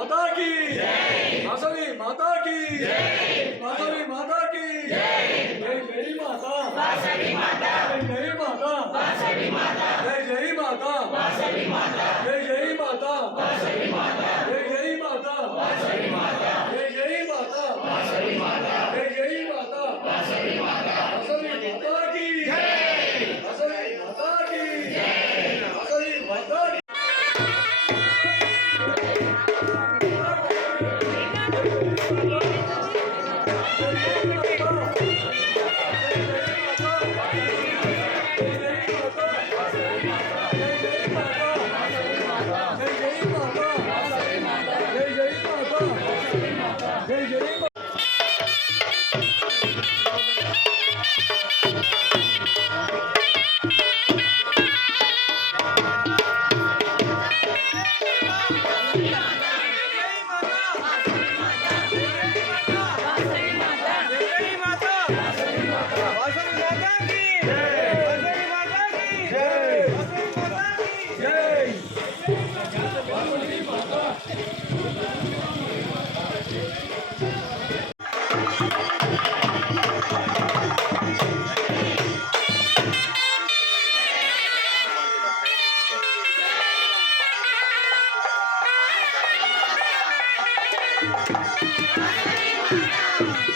माता की माधवी माता की माधवी माता की जय जय माता जय जय माता जय जय माता Thank you.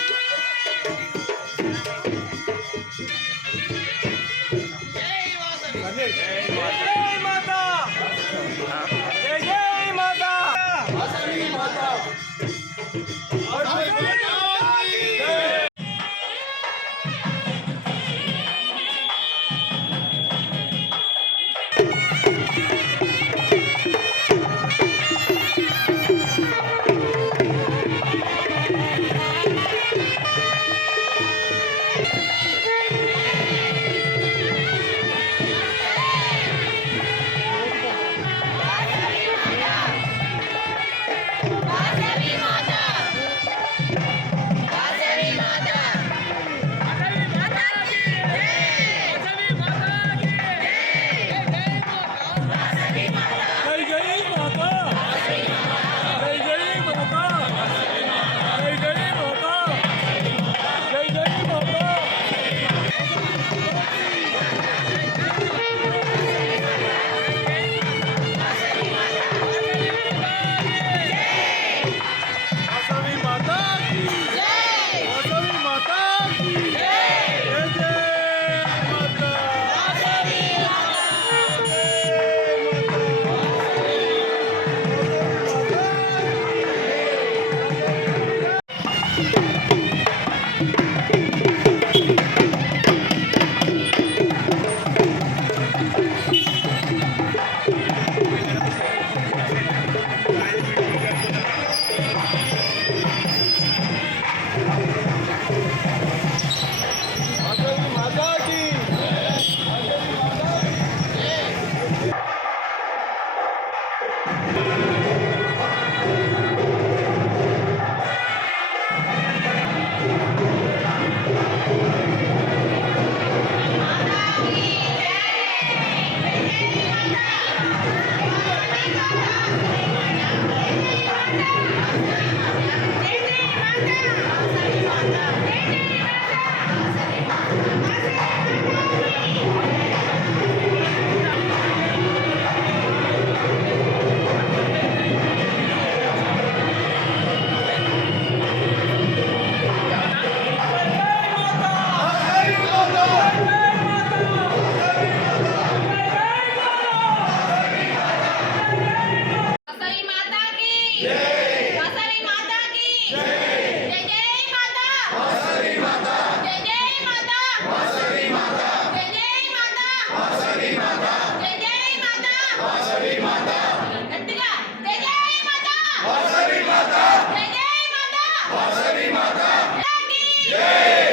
Jai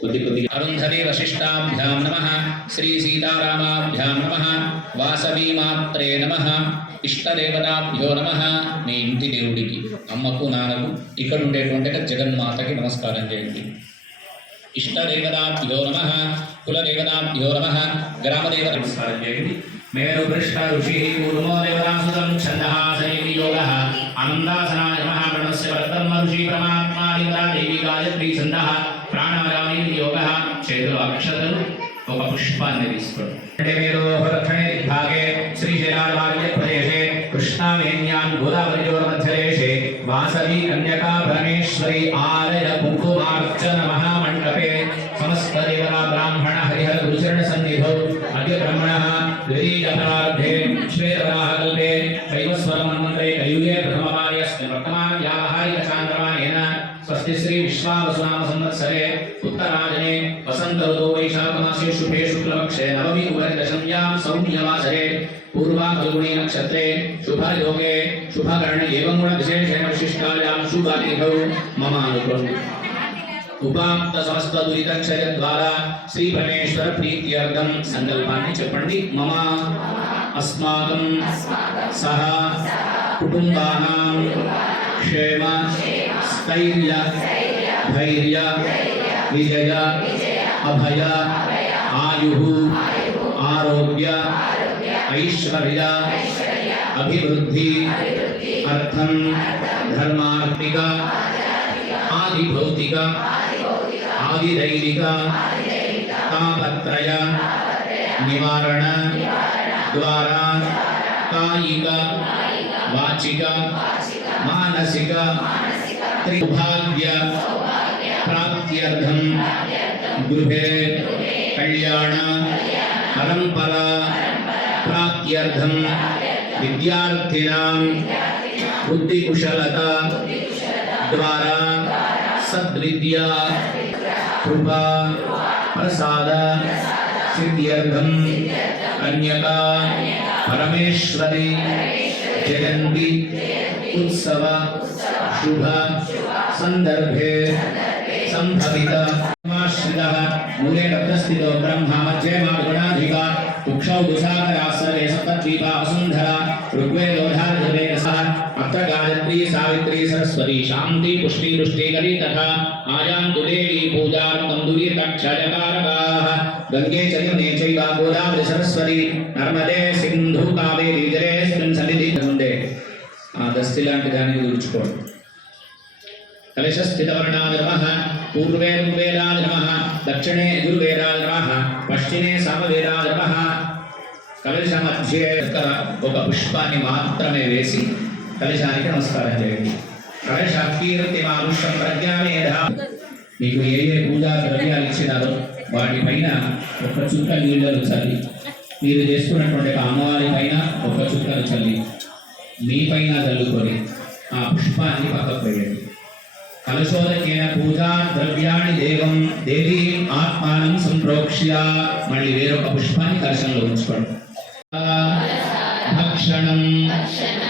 కొద్ది కొద్ది అరుంధతి వశిష్టాభ్యాం నమ. శ్రీ సీతారామాభ్యాం నమ. వాసవి మాత్రే నమ. ఇష్టదేవతాభ్యో నమ. మీ ఇంటి దేవుడికి అమ్మకు నాన్నకు ఇక్కడ ఉండేటువంటి జగన్మాతకి నమస్కారం చేయండి. ఇష్టదేవతాభ్యో నమ. కులదేవతాభ్యో నమ. గ్రామదేవత నమస్కారం చేయండి. మేరు పృష్ట ఋషి కూర్మో దేవతాసుతం ఛందః సైవి యోగః. ఆనందాసనాయ నమః. ఋషి పరమాత్మా దేవతా దేవి గాయత్రి ఛందః. చేతులు అక్షతలు ఒక పుష్పాన్ని తీసుకోండి అంటే మీరు దక్షిణే దిగ్భాగే శ్రీశైలాలయ ప్రదేశే కృష్ణావేణ్యాన్ గోదావరియోర్మధ్యదేశే వాసవి కన్యకా పరమేశ్వరి ఆలయ नक्षत्रे शुभयोगे शुभकर्ण एवं गुण विशेषेण विशिष्टायां शुभादिभौ मम अनुग्रह उपाप्त समस्त दुरित क्षय द्वारा श्री परमेश्वर मम। अस्माकं सह कुटुंबानां क्षेम, स्थैर्य, धैर्य, विजय, अभय, आयु, आरोग्य, ऐश्वर्य अभिवृद्धि अर्थम धर्मात्मिक आदि भौतिक आदि दैविक तापत्रय, निवारण, द्वारा, कायिक, वाचिक, मानसिक त्रिभाग्य प्राप्त्यर्थम गृहे, कल्याण, परंपरा प्राप्त्यर्थम विद्यार्थिनां बुद्धिकुशलता द्वारा सद्विद्या कृपा प्रसाद सिद्ध्यर्थम अन्यता परमेश्वरी जयंती उत्सव शुभ संदर्भे संभवित मूले डब्धस्थितो ब्रह्म। जय मा गुणाधिकार। మాగుణాధిక కుక్షౌ దుసాగరాసరే సప్తద్వీపా వసుంధర ఋగ్వేదోధారజవేదసः अत्र गायत्री सावित्री सरस्वती शान्ति पुष्टि वृष्टि करी तथा आयान्तु देवी पूजार्थं दुरीतक्षयकारकाः गङ्गे च यमुने चैव गोदावरि सरस्वती नर्मदे सिन्धु कावेरी जलेऽस्मिन् सन्निधि ముందే ఆ దస్తి లాంటి దాన్ని ఊడ్చుకోండి కలశస్థితవర్ణాయ నమః పూర్వే ఋగ్వేదాయ నమః దక్షిణే యజుర్వేదాయ నమః పశ్చిమే సామవేదాయ నమః కలశ మధ్య ఒక పుష్పాన్ని మాత్రమే వేసి కలశానికి నమస్కారం చేయండి. కలశ కీర్తి మానుష్యం ప్రజ్ఞామేధ। మీకు ఏ ఏ పూజా ద్రవ్యాలు ఇచ్చినారో వాటిపైన ఒక చుక్క నీళ్ళను చల్లి మీరు చేసుకున్నటువంటి అమ్మవారి పైన ఒక చుక్కను చల్లి మీ పైన చల్లుకొని ఆ పుష్పాన్ని పక్కకు వేయండి. కలశోదకేన పూజా ద్రవ్యాన్ని దేవం దేవీం ఆత్మానం సంప్రోక్ష్య. మళ్ళీ వేరొక పుష్పాన్ని కలశంలో ఉంచుకోండి. భక్షణం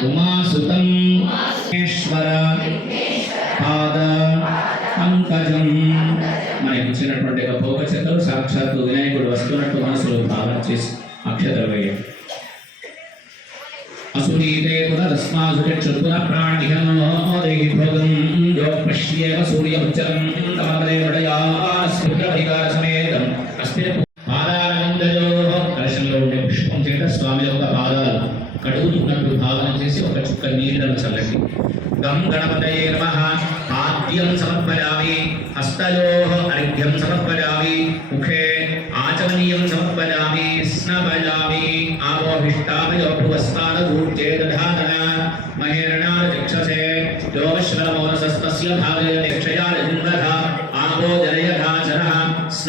ఉమాసుతం విఘ్నేశ్వర పాద పంకజం. మనకి ఇచ్చినటువంటి ఒక భోగచేతలు సాక్షాత్తు వినాయకుడు వస్తున్నట్టు మనసులో భావన చేసి అక్షతలు వేయండి. అసునీతే పునరస్మాసుచక్షుర్ పునఃప్రాణిహం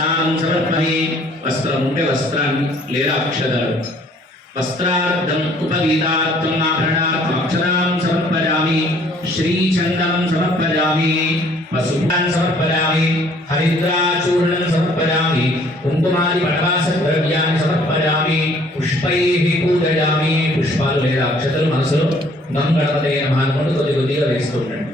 జనయధాచరః స్నానం సమర్పణి వస్త్రం ఉంటే వస్త్రాన్ని లేదా అక్షరాలు వస్త్రార్థం ఉపవీతార్థం ఆభరణార్థం అక్షరాం సమర్పయామి శ్రీచందనం సమర్పయామి వసుభాన్ సమర్పయామి హరిద్రాచూర్ణం సమర్పయామి కుంకుమాది పటవాస ద్రవ్యాన్ని సమర్పయామి పుష్పైః పూజయామి పుష్పాలు లేదా అక్షతలు మనసులో గం గణపతే నమః అనుకుంటూ కొద్ది కొద్దిగా వేస్తూ ఉండండి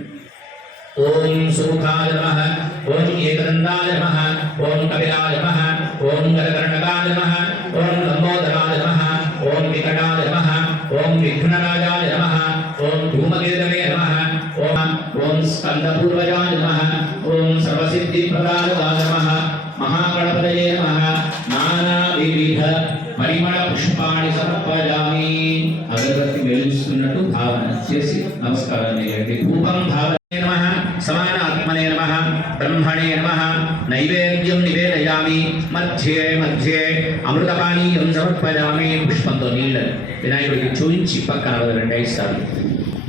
ఓం సుముఖాయ నమః ఓం ఏకదండాయ నమః ఓం కపిలాయ నమః ఓం గరకర్ణకాయ నమః ఓం లంబోదరాయ నమః ఓం వికటాయ నమః ఓం విఘ్నరాజాయ నమః ఓం ధూమకేతవే నమః ఓం ఓం స్కందపూర్వజాయ నమః ఓం సర్వసిద్ధిప్రదాయ నమః మహాగణపతయే నమః వివిధ పరిమళ పుష్పాణి సమర్పయామి. అగరబత్తి వెలుగుస్తున్నట్టు భావన చేసి నమస్కారం చేయండి ధూపం భావన బ్రహ్మణే నమ నైవేద్యం నివేదయామి మధ్యే మధ్యే అమృతపానీయం సమర్పయామి పుష్పంతో నీళ్ళని వినాయకుడికి చూయించి పక్కన రెండు ఐదు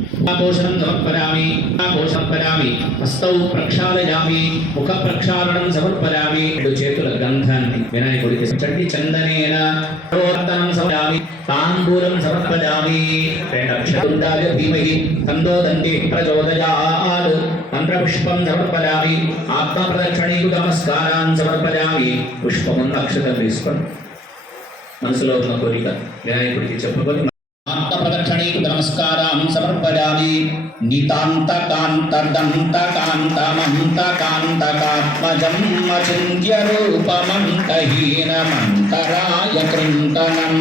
సార్లు పోషణం సమర్పయామి పోషణం పరామి హస్తౌ ప్రక్షాళయామి ముఖ ప్రక్షాళనం సమర్పయామి. రెండు చేతుల గ్రంథాన్ని వినాయకుడికి చండి చందనేన ప్రవర్తనం సమర్పయామి తాంబూలం సమర్పయామి. రెండు అక్షరాయ ధీమహి కందోదంతి ప్రచోదయాత్ మంత్రపుష్పం సమర్పయామి ఆత్మ ప్రదక్షిణీకు నమస్కారాన్ సమర్పయామి. పుష్పమున్న అక్షతం తీసుకొని మనసులో ఉన్న కోరిక వినాయకుడికి చెప్పుకొని ఆత్మ నమస్కారాం సమర్పయామి నితాంత రూపమంతహీనమంతరాయ కృంతనం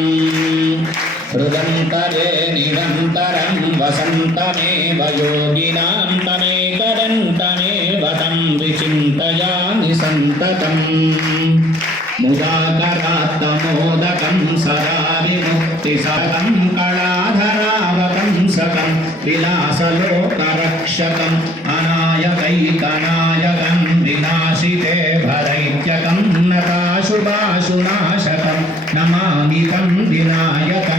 హృదంతరే నిరంతరం వసంతమేవ యోగినాం తమేకదంతమేవ తం విచింతయామి సంతతం ముదాకరాత్తమోదకం సదా విముక్తిసకం కళాధరావకం విలాసలోకరక్షకం అనాయకైకనాయకం వినాశితే భరైత్యకం నకాశుభాశునాశకం నమామి తం వినాయక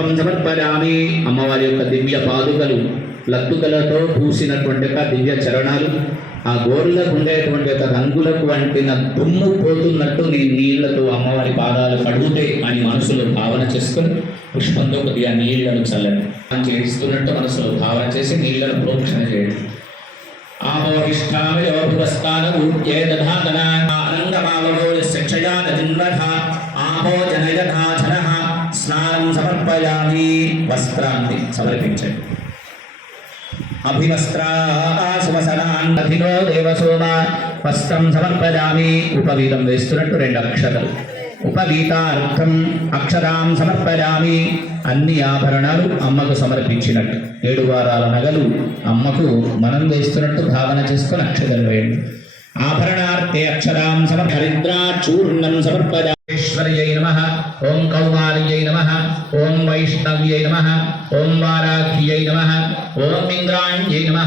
పుష్పం సమర్పయామి అమ్మవారి యొక్క దివ్య పాదుకలు లత్తుకలతో పూసినటువంటి యొక్క దివ్య చరణాలు ఆ గోరులకు ఉండేటువంటి యొక్క రంగులకు వంటిన దుమ్ము పోతున్నట్టు నీ నీళ్ళతో అమ్మవారి పాదాలు కడుగుతే అని మనసులో భావన చేసుకొని పుష్పంతో కొద్దిగా నీళ్ళను చల్లండి. అని చేస్తున్నట్టు మనసులో భావన చేసి నీళ్ళను ప్రోక్షణ చేయండి. ఆమోహిష్టామయోభువస్థానూర్జే దధాతనానందమావగోళస్య క్షయాదజిన్వథ శిక్షయా జనయథాధనః స్నానం సమర్పయామి వస్త్రాన్ని సమర్పించండి. అభివస్త్రాసువసనాన్నధిలో దేవసోమ వస్త్రం సమర్పయామి ఉపవీతం వేస్తున్నట్టు రెండు అక్షరాలు. ఉపగీతార్థం అక్షరాం సమర్పయామి అన్ని ఆభరణాలు అమ్మకు సమర్పించినట్టు. ఏడు వారాల నగలు అమ్మకు మనం వేస్తున్నట్టు భావన చేసుకొని అక్షతలు వేయండి. ఆభరణార్థే అక్షరాం సమర్ హరిద్రాచూర్ణం సమర్పయాశ్వర్యై నమ. ఓం కౌమార్యై నమ. ఓం వైష్ణవ్యై నమ. ఓం వారాఖ్యై నమ. ఓం ఇంద్రాణ్యై నమ.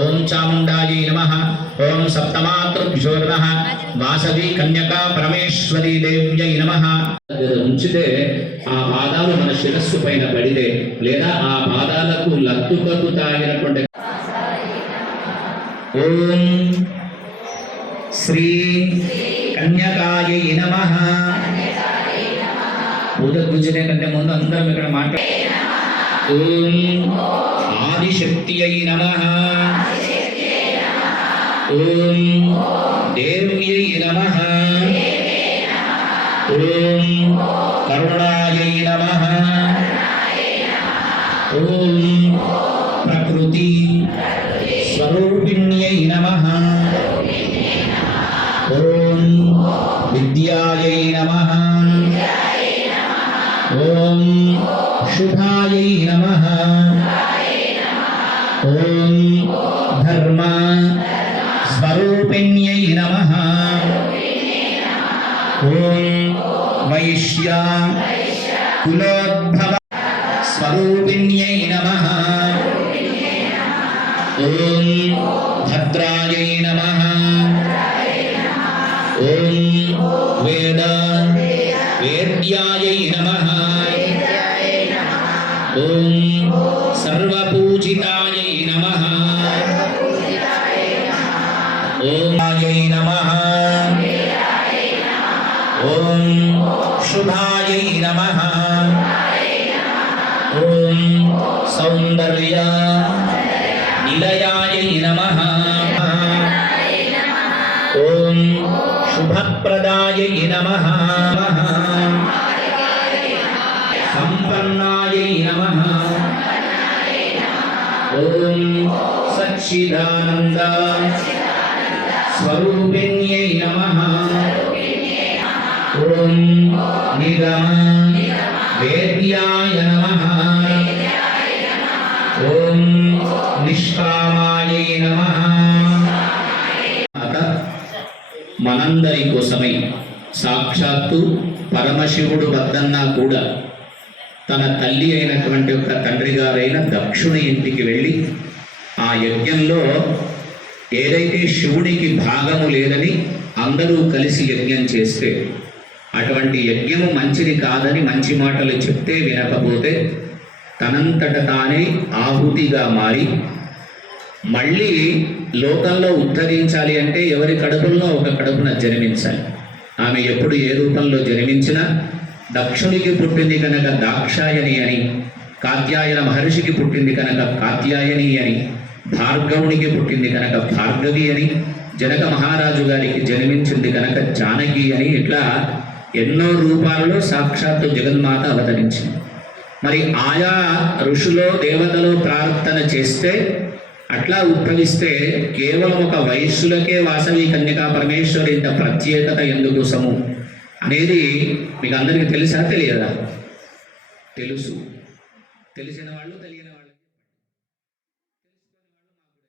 ఓం చాముండాయై నమ. ఓం సప్తమాతృభ్యో నమ. వాసవి కన్యకా పరమేశ్వరీ దేవ్యై నమ. ఉంచితే ఆ పాదాలు మన శిరస్సు పైన పడితే లేదా ఆ పాదాలకు లత్తుకకు తాగినటువంటి ఓం శ్రీ కన్యకాయ నమ. పూజ కూర్చునే కంటే ముందు అందరం ఇక్కడ మాట్లాడు ఓం ఆదిశక్తి అయి నమ. ఓం దేవ్యై నమ. ఓం కరుణాయ నమ. ఓం ఓం సచ్చిదానంద. స్వరూపిణ్యై నమ. ఓం నిగమ. వేద్యాయ నమ. ఓం నిష్కామాయై నమః. మనందరి కోసమై సాక్షాత్తు పరమశివుడు వద్దన్నా కూడా తన తల్లి అయినటువంటి ఒక తండ్రి గారైన దక్షుని ఇంటికి వెళ్ళి ఆ యజ్ఞంలో ఏదైతే శివుడికి భాగము లేదని అందరూ కలిసి యజ్ఞం చేస్తే అటువంటి యజ్ఞము మంచిది కాదని మంచి మాటలు చెప్తే వినకపోతే తనంతట తానే ఆహుతిగా మారి మళ్ళీ లోకంలో ఉద్ధరించాలి అంటే ఎవరి కడుపుల్లో ఒక కడుపున జన్మించాలి. ఆమె ఎప్పుడు ఏ రూపంలో జన్మించినా దక్షునికి పుట్టింది కనుక దాక్షాయని అని కాత్యాయన మహర్షికి పుట్టింది కనుక కాత్యాయని అని భార్గవునికి పుట్టింది కనుక భార్గవి అని జనక మహారాజు గారికి జన్మించింది కనుక జానకి అని ఇట్లా ఎన్నో రూపాలలో సాక్షాత్తు జగన్మాత అవతరించింది. మరి ఆయా ఋషులో దేవతలో ప్రార్థన చేస్తే అట్లా ఉద్భవిస్తే కేవలం ఒక వయస్సులకే వాసవి కన్యకా పరమేశ్వరి ఇంత ప్రత్యేకత ఎందుకోసము అనేది మీకు అందరికీ తెలుసా తెలియదా? తెలుసు. తెలిసిన వాళ్ళు తెలియని